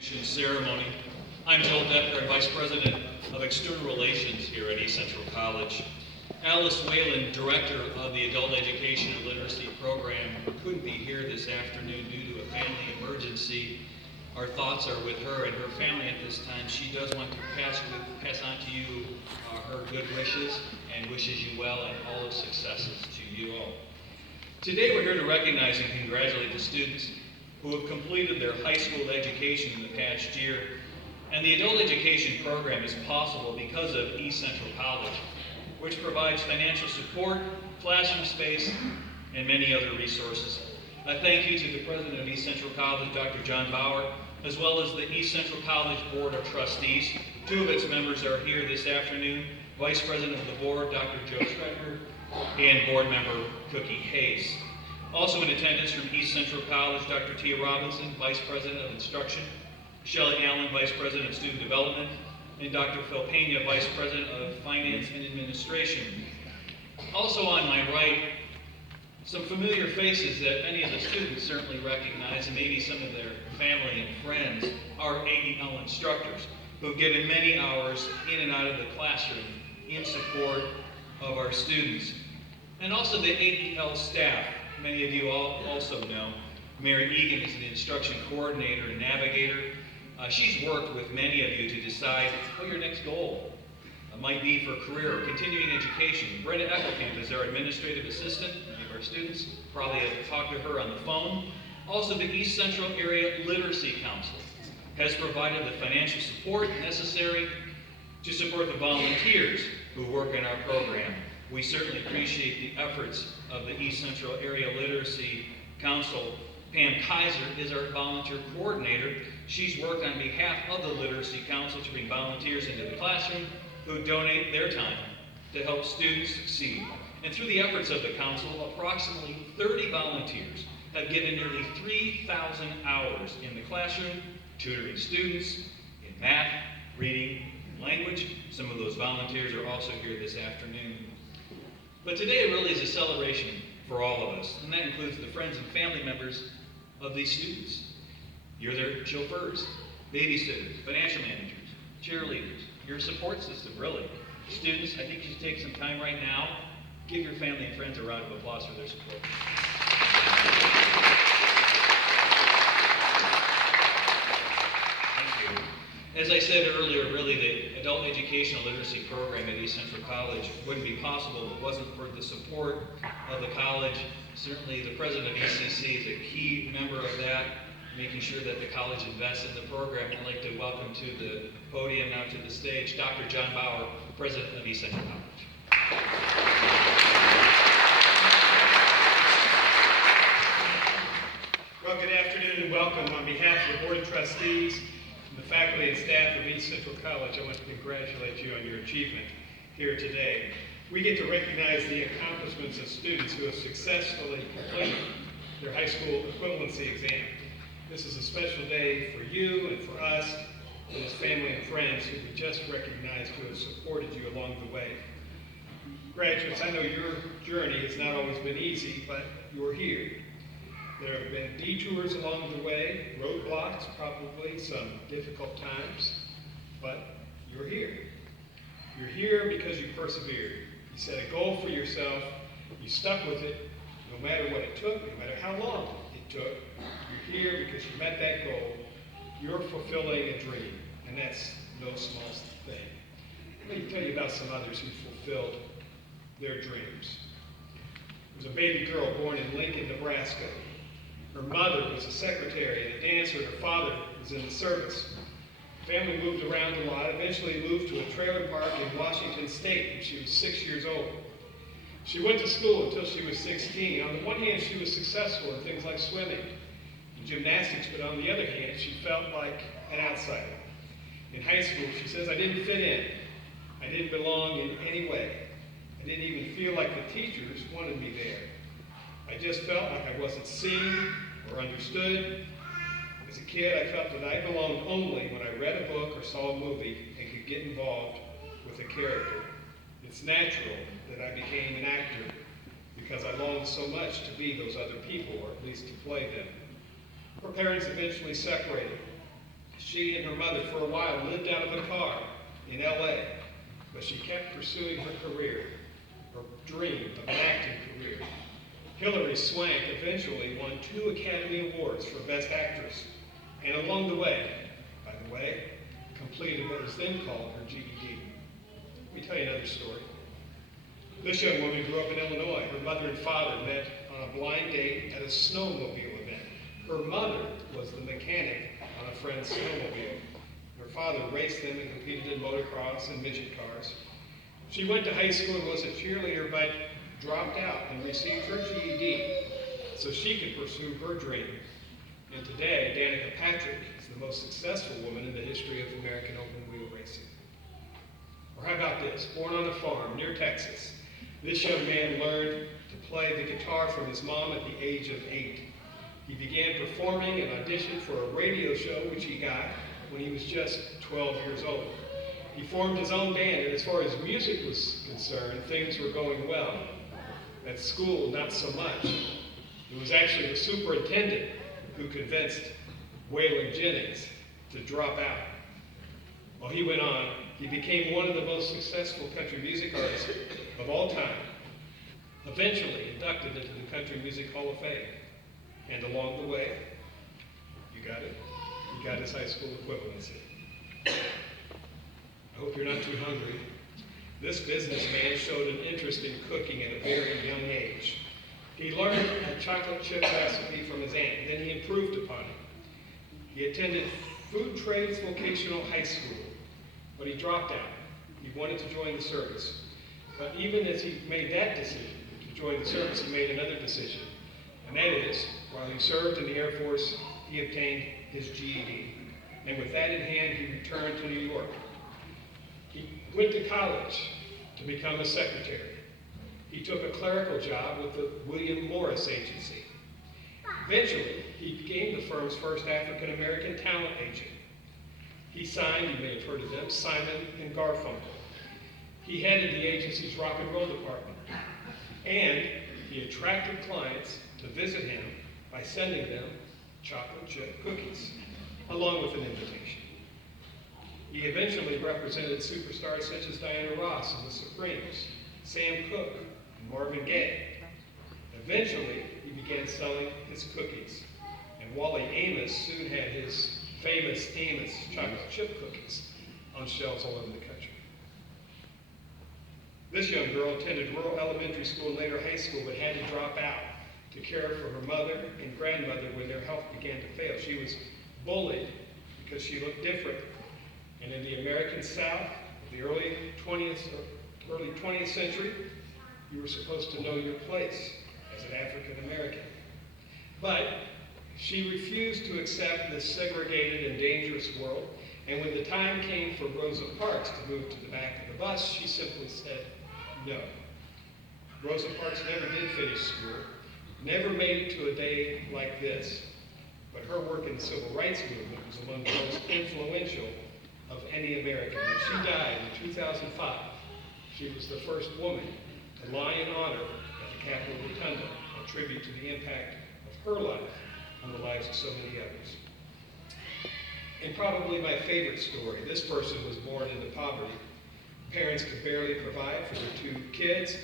Ceremony. I'm Joel Deppner, Vice President of External Relations here at East Central College. Alice Whalen, Director of the Adult Education and Literacy Program, couldn't be here this afternoon due to a family emergency. Our thoughts are with her and her family at this time. She does want to pass on to you her good wishes and wishes you well and all of successes to you all. Today we're here to recognize and congratulate the students who have completed their high school education in the past year. And the adult education program is possible because of East Central College, which provides financial support, classroom space, and many other resources. I thank you to the President of East Central College, Dr. John Bauer, as well as the East Central College Board of Trustees. Two of its members are here this afternoon, Vice President of the Board, Dr. Joe Schrecker, and Board Member Cookie Hayes. Also in attendance from East Central College, Dr. Tia Robinson, Vice President of Instruction, Shelley Allen, Vice President of Student Development, and Dr. Phil Pena, Vice President of Finance and Administration. Also on my right, some familiar faces that many of the students certainly recognize, and maybe some of their family and friends, are AEL instructors who have given many hours in and out of the classroom in support of our students. And also the AEL staff. Many of you all also know Mary Egan is the instruction coordinator and navigator. She's worked with many of you to decide what your next goal might be for career or continuing education. Brenda Eckelkamp is our administrative assistant. Many of our students probably have talked to her on the phone. Also, the East Central Area Literacy Council has provided the financial support necessary to support the volunteers who work in our program. We certainly appreciate the efforts of the East Central Area Literacy Council. Pam Kaiser is our volunteer coordinator. She's worked on behalf of the Literacy Council to bring volunteers into the classroom who donate their time to help students succeed. And through the efforts of the council, approximately 30 volunteers have given nearly 3,000 hours in the classroom, tutoring students in math, reading, and language. Some of those volunteers are also here this afternoon. But today really is a celebration for all of us, and that includes the friends and family members of these students. You're their chauffeurs, babysitters, financial managers, cheerleaders, your support system, really. Students, I think you should take some time right now, give your family and friends a round of applause for their support. Thank you. As I said earlier, really the adult educational literacy program at East Central College wouldn't be possible if it wasn't for the support of the college. Certainly the president of ECC is a key member of that, making sure that the college invests in the program. I'd like to welcome to the podium, now to the stage, Dr. John Bauer, president of East Central College. Well, good afternoon and welcome. On behalf of the Board of Trustees and the faculty and staff of East Central College, I want to congratulate you on your achievement here today. We get to recognize the accomplishments of students who have successfully completed their high school equivalency exam. This is a special day for you and for us, and his family and friends who we just recognized who have supported you along the way. Graduates, I know your journey has not always been easy, but you're here. There have been detours along the way, roadblocks, probably some difficult times, but you're here. You're here because you persevered. You set a goal for yourself, you stuck with it, no matter what it took, no matter how long it took. You're here because you met that goal. You're fulfilling a dream, and that's no small thing. Let me tell you about some others who fulfilled their dreams. There was a baby girl born in Lincoln, Nebraska. Her mother was a secretary and a dancer, and her father was in the service. The family moved around a lot, eventually moved to a trailer park in Washington State when she was 6 years old. She went to school until she was 16. On the one hand, she was successful in things like swimming and gymnastics, but on the other hand, she felt like an outsider. In high school, she says, I didn't fit in. I didn't belong in any way. I didn't even feel like the teachers wanted me there. I just felt like I wasn't seen or understood. As a kid, I felt that I belonged only when I read a book or saw a movie and could get involved with a character. It's natural that I became an actor because I longed so much to be those other people, or at least to play them. Her parents eventually separated. She and her mother for a while lived out of a car in LA, but she kept pursuing her career, her dream of an acting career. Hilary Swank eventually won 2 Academy Awards for Best Actress, and along the way, by the way, completed what was then called her GED. Let me tell you another story. This young woman grew up in Illinois. Her mother and father met on a blind date at a snowmobile event. Her mother was the mechanic on a friend's snowmobile. Her father raced them and competed in motocross and midget cars. She went to high school and was a cheerleader, but dropped out and received her GED so she could pursue her dream. And today, Danica Patrick is the most successful woman in the history of American open wheel racing. Or how about this? Born on a farm near Texas, this young man learned to play the guitar from his mom at the age of 8. He began performing and auditioned for a radio show, which he got when he was just 12 years old. He formed his own band, and as far as music was concerned, things were going well. At school, not so much. It was actually the superintendent who convinced Waylon Jennings to drop out. While he went on, he became one of the most successful country music artists of all time, eventually inducted into the Country Music Hall of Fame. And along the way, you got it, he got his high school equivalency. I hope you're not too hungry. This businessman showed an interest in cooking at a very young age. He learned a chocolate chip recipe from his aunt, then he improved upon it. He attended Food Trades Vocational High School, but he dropped out. He wanted to join the service. But even as he made that decision to join the service, he made another decision. And that is, while he served in the Air Force, he obtained his GED. And with that in hand, he returned to New York. He went to college to become a secretary. He took a clerical job with the William Morris Agency. Eventually, he became the firm's first African-American talent agent. He signed, you may have heard of them, Simon and Garfunkel. He headed the agency's rock and roll department. And he attracted clients to visit him by sending them chocolate chip cookies, along with an invitation. He eventually represented superstars such as Diana Ross and the Supremes, Sam Cooke, and Marvin Gaye. Eventually, he began selling his cookies, and Wally Amos soon had his famous Amos chocolate chip cookies on shelves all over the country. This young girl attended rural elementary school and later high school, but had to drop out to care for her mother and grandmother when their health began to fail. She was bullied because she looked different. And in the American South, the early 20th century, you were supposed to know your place as an African American. But she refused to accept this segregated and dangerous world, and when the time came for Rosa Parks to move to the back of the bus, she simply said no. Rosa Parks never did finish school, never made it to a day like this, but her work in the civil rights movement was among the most influential of any American. When she died in 2005, she was the first woman to lie in honor at the Capitol Rotunda, a tribute to the impact of her life on the lives of so many others. And probably my favorite story, this person was born into poverty. Parents could barely provide for their 2 kids,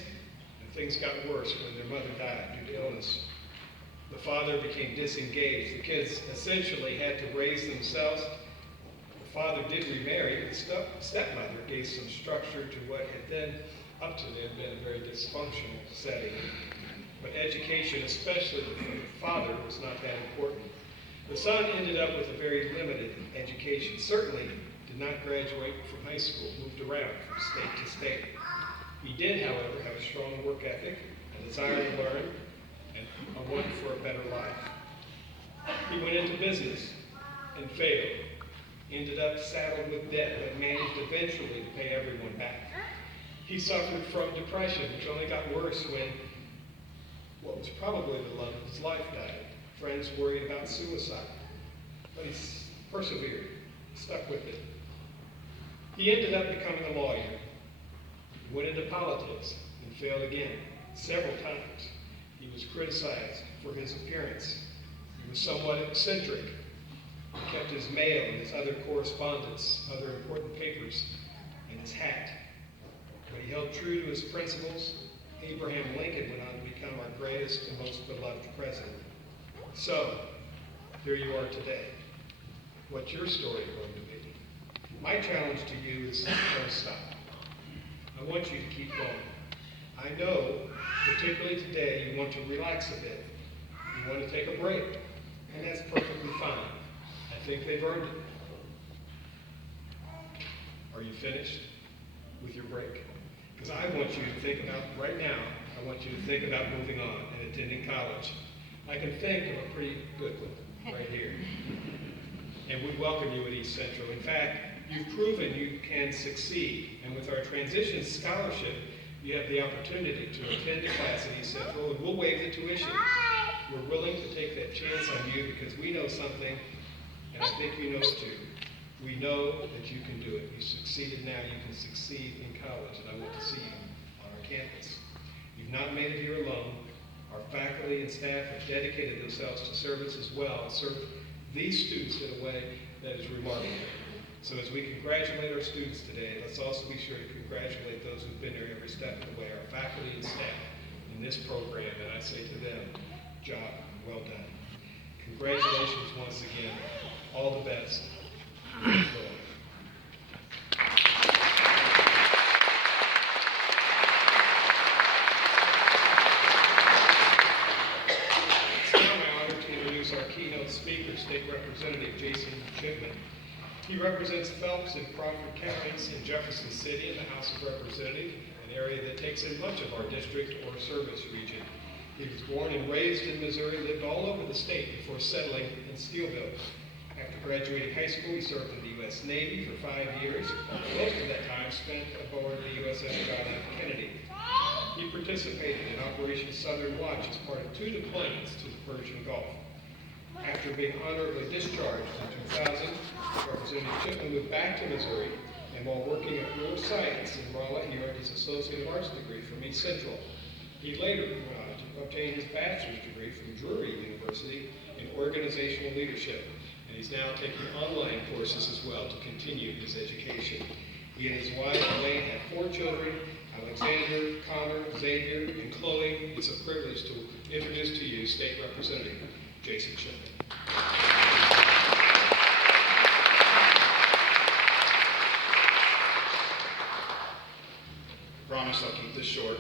and things got worse when their mother died due to illness. The father became disengaged. The kids essentially had to raise themselves. The father did remarry, but the stepmother gave some structure to what had then, up to then, been a very dysfunctional setting. But education, especially for the father, was not that important. The son ended up with a very limited education, certainly did not graduate from high school, moved around from state to state. He did, however, have a strong work ethic, a desire to learn, and a want for a better life. He went into business and failed, ended up saddled with debt, but managed eventually to pay everyone back. He suffered from depression, which only got worse when what was probably the love of his life died. Friends worried about suicide, but he persevered, stuck with it. He ended up becoming a lawyer, went into politics, and failed again, several times. He was criticized for his appearance. He was somewhat eccentric. He kept his mail and his other correspondence, other important papers, in his hat. But he held true to his principles. Abraham Lincoln went on to become our greatest and most beloved president. So, here you are today. What's your story going to be? My challenge to you is don't stop. I want you to keep going. I know, particularly today, you want to relax a bit. You want to take a break, and that's perfectly fine. I think they've earned it. Are you finished with your break? Because I want you to think about, right now, I want you to think about moving on and attending college. I can think of a pretty good one right here. And we welcome you at East Central. In fact, you've proven you can succeed. And with our transition scholarship, you have the opportunity to attend a class at East Central, and we'll waive the tuition. We're willing to take that chance on you because we know something, and I think you know it too. We know that you can do it. You succeeded now, you can succeed in college, and I want to see you on our campus. You've not made it here alone. Our faculty and staff have dedicated themselves to service as well, and serve these students in a way that is remarkable. So as we congratulate our students today, let's also be sure to congratulate those who've been there every step of the way, our faculty and staff in this program, and I say to them, job well done. Congratulations once again. All the best. It's now my honor to introduce our keynote speaker, State Representative Jason Chipman. He represents Phelps and Crawford counties in Jefferson City in the House of Representatives, an area that takes in much of our district or service region. He was born and raised in Missouri, lived all over the state before settling in Steelville. After graduating high school, he served in the U.S. Navy for 5 years. Most of that time spent aboard the USS John F. Kennedy. He participated in Operation Southern Watch as part of 2 deployments to the Persian Gulf. After being honorably discharged in 2000, Representative Chipman moved back to Missouri, and while working at Brewer Science in Rolla, he earned his Associate of Arts degree from East Central. He later went on to obtain his bachelor's degree from Drury University in Organizational Leadership, and he's now taking online courses as well to continue his education. He and his wife, Elaine, have 4 children, Alexander, Connor, Xavier, and Chloe. It's a privilege to introduce to you State Representative Jason Chipman. Promise I'll keep this short.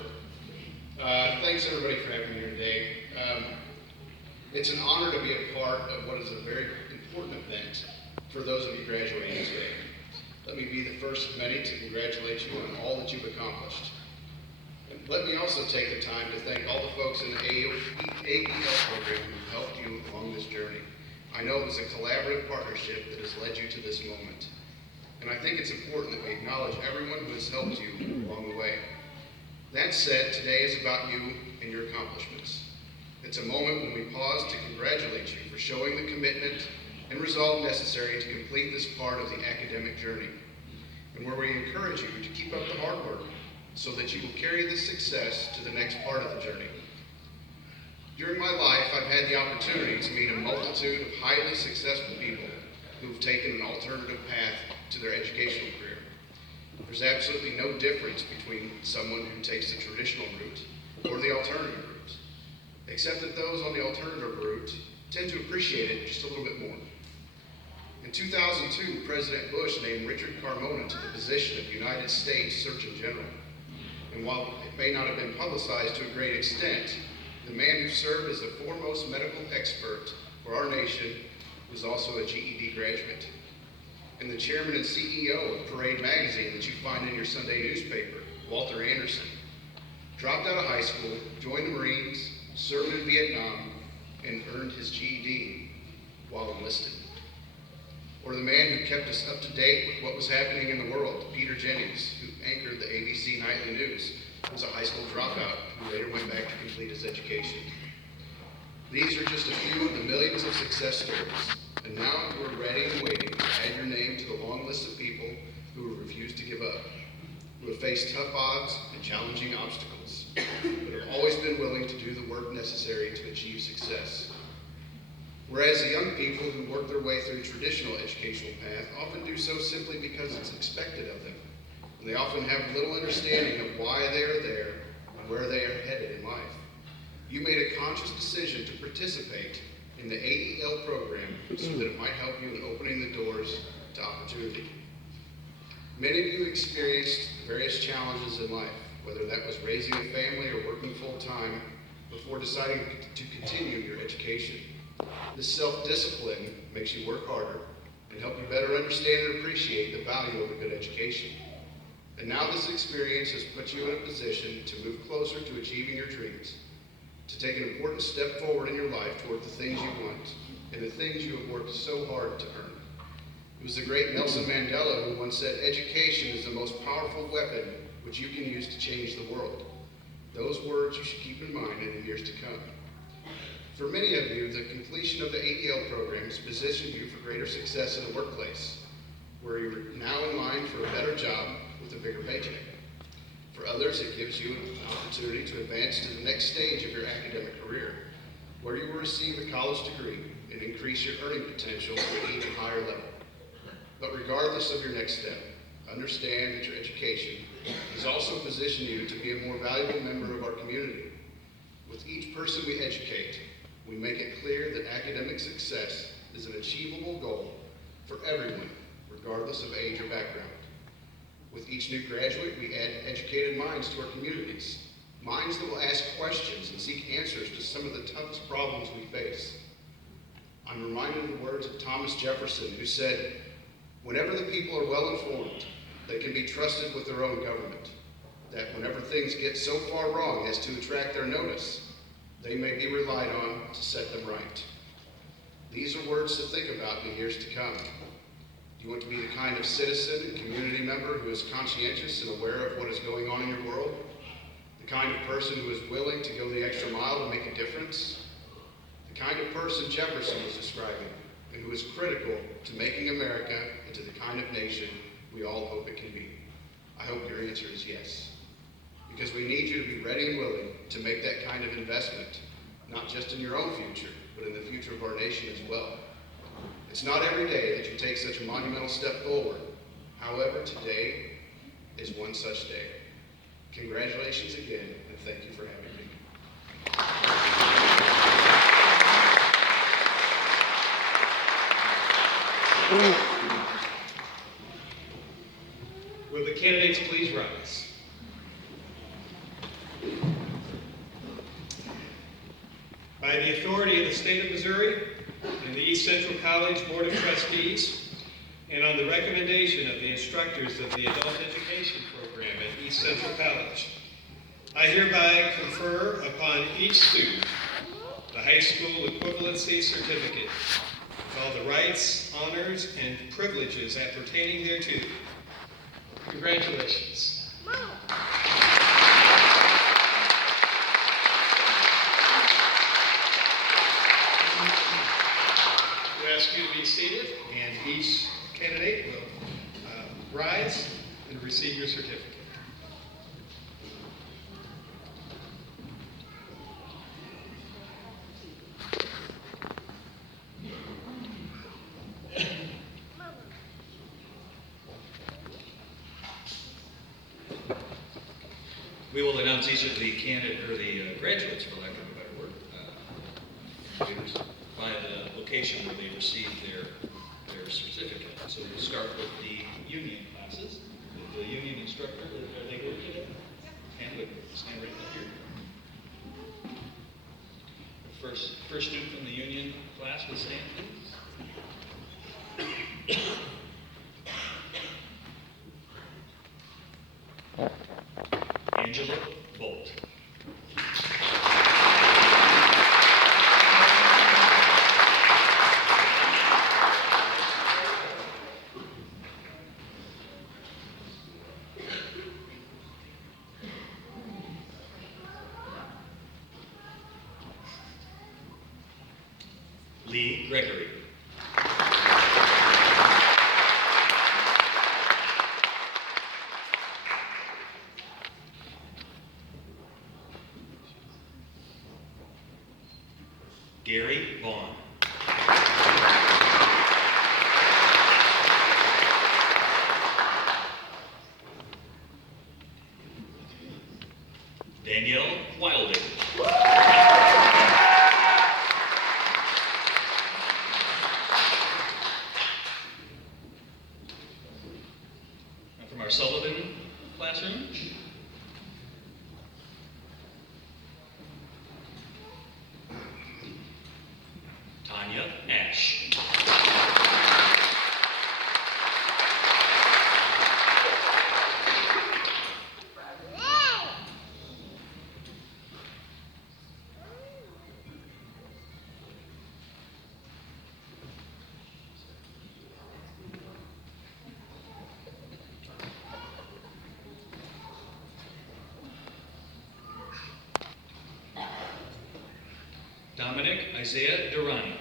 Thanks everybody for having me here today. It's an honor to be a part of what is a very important event for those of you graduating today. Let me be the first of many to congratulate you on all that you've accomplished. And let me also take the time to thank all the folks in the AEL program who helped you along this journey. I know it was a collaborative partnership that has led you to this moment. And I think it's important that we acknowledge everyone who has helped you along the way. That said, today is about you and your accomplishments. It's a moment when we pause to congratulate you for showing the commitment and resolve necessary to complete this part of the academic journey, and where we encourage you to keep up the hard work so that you will carry this success to the next part of the journey. During my life, I've had the opportunity to meet a multitude of highly successful people who have taken an alternative path to their educational career. There's absolutely no difference between someone who takes the traditional route or the alternative route, except that those on the alternative route tend to appreciate it just a little bit more. In 2002, President Bush named Richard Carmona to the position of United States Surgeon General. And while it may not have been publicized to a great extent, the man who served as the foremost medical expert for our nation was also a GED graduate. And the chairman and CEO of Parade magazine that you find in your Sunday newspaper, Walter Anderson, dropped out of high school, joined the Marines, served in Vietnam, and earned his GED while enlisted. Or the man who kept us up to date with what was happening in the world, Peter Jennings, who anchored the ABC Nightly News, was a high school dropout who later went back to complete his education. These are just a few of the millions of success stories, and now we're ready and waiting to add your name to the long list of people who have refused to give up, who have faced tough odds and challenging obstacles, but have always been willing to do the work necessary to achieve success. Whereas the young people who work their way through traditional educational path often do so simply because it's expected of them. And they often have little understanding of why they are there and where they are headed in life. You made a conscious decision to participate in the AEL program so that it might help you in opening the doors to opportunity. Many of you experienced various challenges in life, whether that was raising a family or working full-time before deciding to continue your education. This self-discipline makes you work harder and help you better understand and appreciate the value of a good education. And now this experience has put you in a position to move closer to achieving your dreams, to take an important step forward in your life toward the things you want and the things you have worked so hard to earn. It was the great Nelson Mandela who once said, "Education is the most powerful weapon which you can use to change the world." Those words you should keep in mind in the years to come. For many of you, the completion of the AEL program has positioned you for greater success in the workplace, where you're now in line for a better job with a bigger paycheck. For others, it gives you an opportunity to advance to the next stage of your academic career, where you will receive a college degree and increase your earning potential to an even higher level. But regardless of your next step, understand that your education has also positioned you to be a more valuable member of our community. With each person we educate, we make it clear that academic success is an achievable goal for everyone, regardless of age or background. With each new graduate, we add educated minds to our communities, minds that will ask questions and seek answers to some of the toughest problems we face. I'm reminded of the words of Thomas Jefferson, who said, "Whenever the people are well informed, they can be trusted with their own government. That whenever things get so far wrong as to attract their notice, they may be relied on to set them right." These are words to think about in the years to come. Do you want to be the kind of citizen and community member who is conscientious and aware of what is going on in your world? The kind of person who is willing to go the extra mile to make a difference? The kind of person Jefferson was describing, and who is critical to making America into the kind of nation we all hope it can be? I hope your answer is yes. Because we need you to be ready and willing to make that kind of investment, not just in your own future, but in the future of our nation as well. It's not every day that you take such a monumental step forward. However, today is one such day. Congratulations again, and thank you for having me. Will the candidates please rise? By the authority of the state of Missouri and the East Central College Board of Trustees, and on the recommendation of the instructors of the Adult Education Program at East Central College, I hereby confer upon each student the high school equivalency certificate with all the rights, honors, and privileges appertaining thereto. Congratulations. We ask you to be seated, and each candidate will rise and receive your certificate. We will announce each of the graduates, for lack of a better word, by the location where they received their certificate. So we'll start with the union classes. The union instructor, are they here today? Stand right up here. First student from the union class will stand, please. Angela Bolt. Lee Gregory. Gary Vaughn. Danielle Wilding. And from our Sullivan classroom, Tanya Ash. Dominic Isaiah Durrani.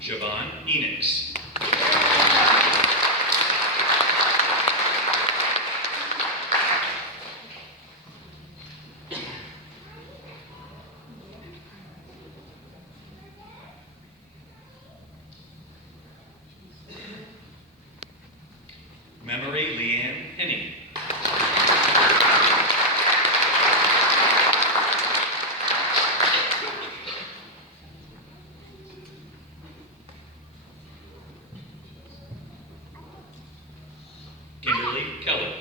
Siobhan Enix. Memory Leanne Henning. Kimberly Keller.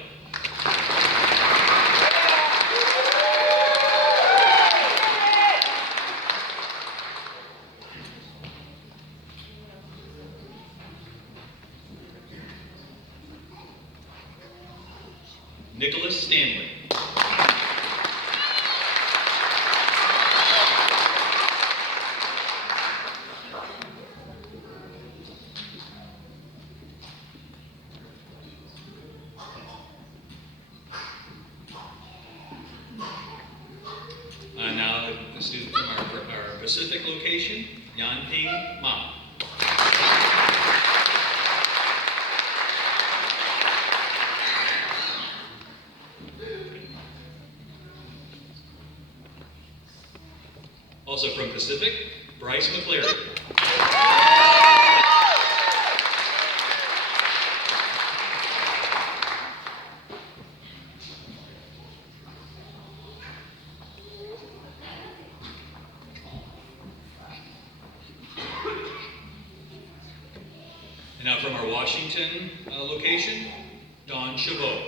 Nicholas Stanley. Now the student from our Pacific location, Yanping Ma. Also from Pacific, Bryce McCleary. And now from our Washington location, Dawn Chabot.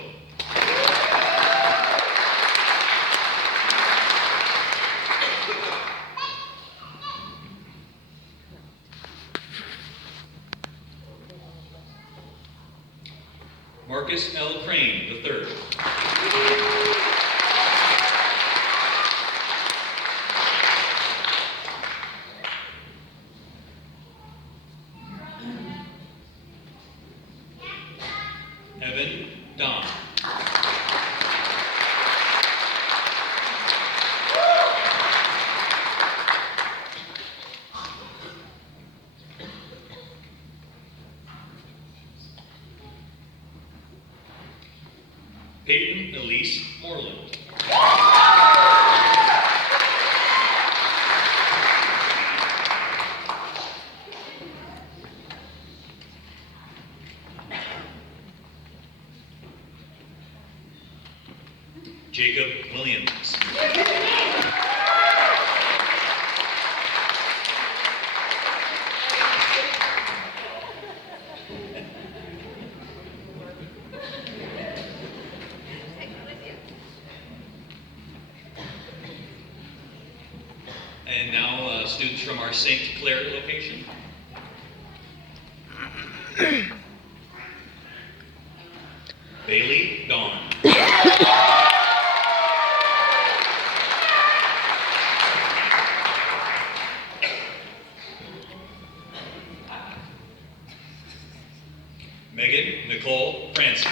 Marcus L. Crane III. Evan Don. Peyton Elise Moreland. Jacob Williams. And now students from our St. Clair location. Bailey Dawn. Megan Nicole Francis.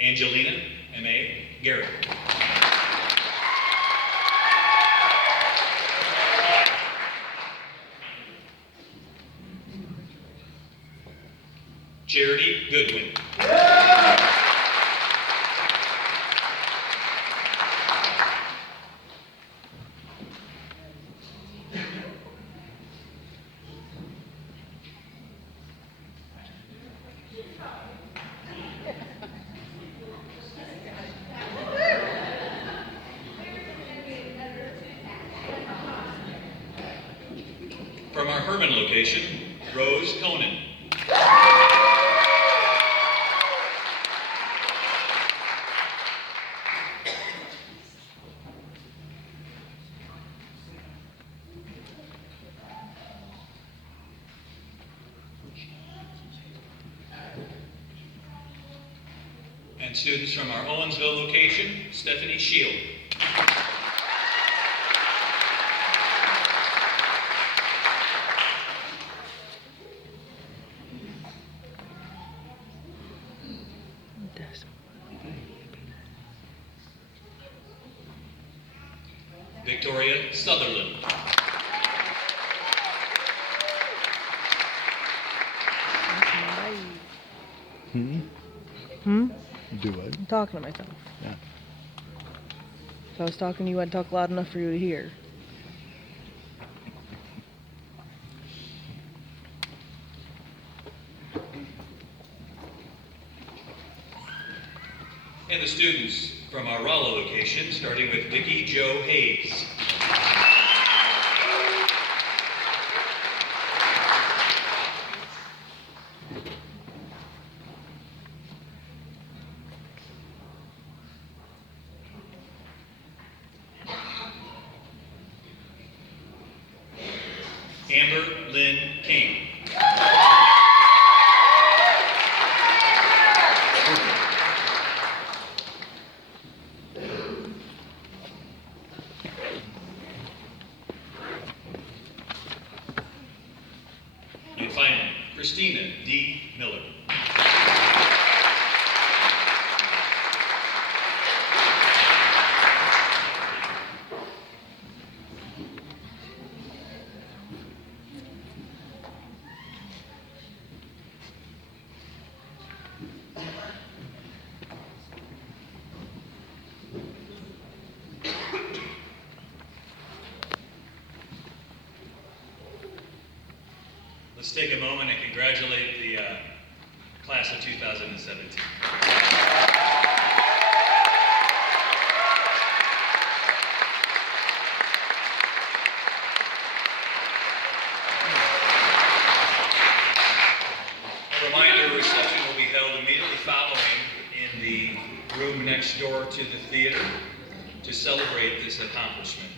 Angelina M.A. Garrett. Charity Goodwin. From our Herman location, Rose Conan. And students from our Owensville location, Stephanie Shield. Victoria Sutherland. Do it. I'm talking to myself. Yeah. If I was talking to you, I'd talk loud enough for you to hear. And the students from our Rollo location, starting with Vicki Jo Hayes. Amber Lynn King. And finally, Christina D. Miller. Let's take a moment and congratulate the class of 2017. A reminder, reception will be held immediately following in the room next door to the theater to celebrate this accomplishment.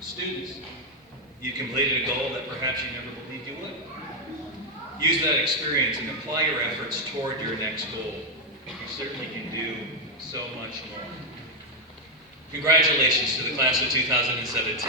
Students, you completed a goal that perhaps you never believed you would. Use that experience and apply your efforts toward your next goal. You certainly can do so much more. Congratulations to the class of 2017.